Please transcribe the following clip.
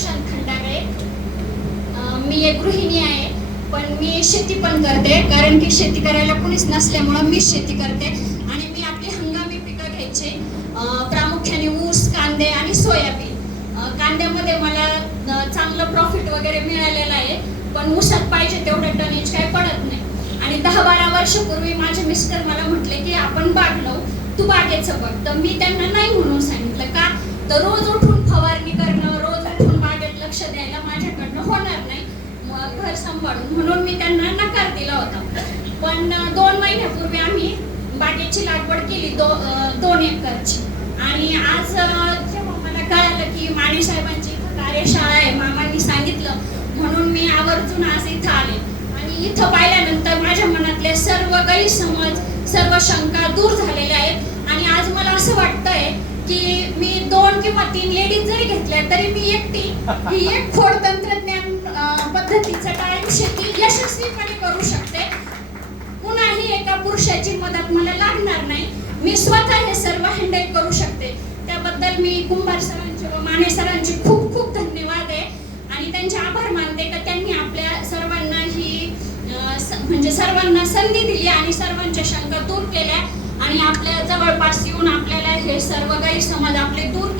प्रशांत खंडारे मी एक गृहिणी आहे पण मी शेती पण करते कारण की शेती करायला कोणीच नसल्यामुळं मी शेती करते. आणि मी आपली हंगामी पिकं घ्यायचे. प्रामुख्याने ऊस कांदे आणि सोयाबीन. कांद्यामध्ये मला चांगलं प्रॉफिट वगैरे मिळालेलं आहे पण ऊसात पाहिजे तेवढं टनेज काय पडत नाही. आणि दहा बारा वर्षापूर्वी माझे मिस्टर मला म्हटले की आपण बाग लावू तू बागेचं बघ. तर मी त्यांना नाही म्हणून सांगितलं. का? तर रोज उठून फवारणी करणं रोज उठून बागेत लक्ष द्यायला माझ्याकडनं होणार नाही मग म्हणून मी त्यांना नकार दिला होता. पण दोन महिन्यापूर्वी आम्ही बागेची लागवड केली दो दोन एकरची. आणि आज जेव्हा मला कळालं की माने साहेबांची इथं कार्यशाळा आहे मामांनी सांगितलं म्हणून मी आवर्जून आज इथं आले. आणि इथं पाहिल्यानंतर माझ्या मनातले सर्व गैरसमज सर्व शंका दूर झालेल्या आहेत. आणि आज मला असं वाटतंय की मी दोन किंवा तीन लेडीज जरी घेतल्या तरी मी एकटी ही एक खोड तंत्रज्ञान पद्धतीचा यशस्वीपणे करू शकते. कुणाही एका पुरुषाची मदत मला लागणार नाही. मी स्वतः हे सर्व हँडल करू शकते. त्याबद्दल मी कुंभार सरांचे व माने सरांचे खूप खूप धन्यवाद आहे. आणि त्यांचे आभार मानते का त्यांनी आपल्या सर्वांना ही म्हणजे सर्वांना संधी दिली आणि सर्वांच्या शंका दूर केल्या. आणि आपल्या जवळपास येऊन आपल्याला हे सर्व गैरसमज आपले दूर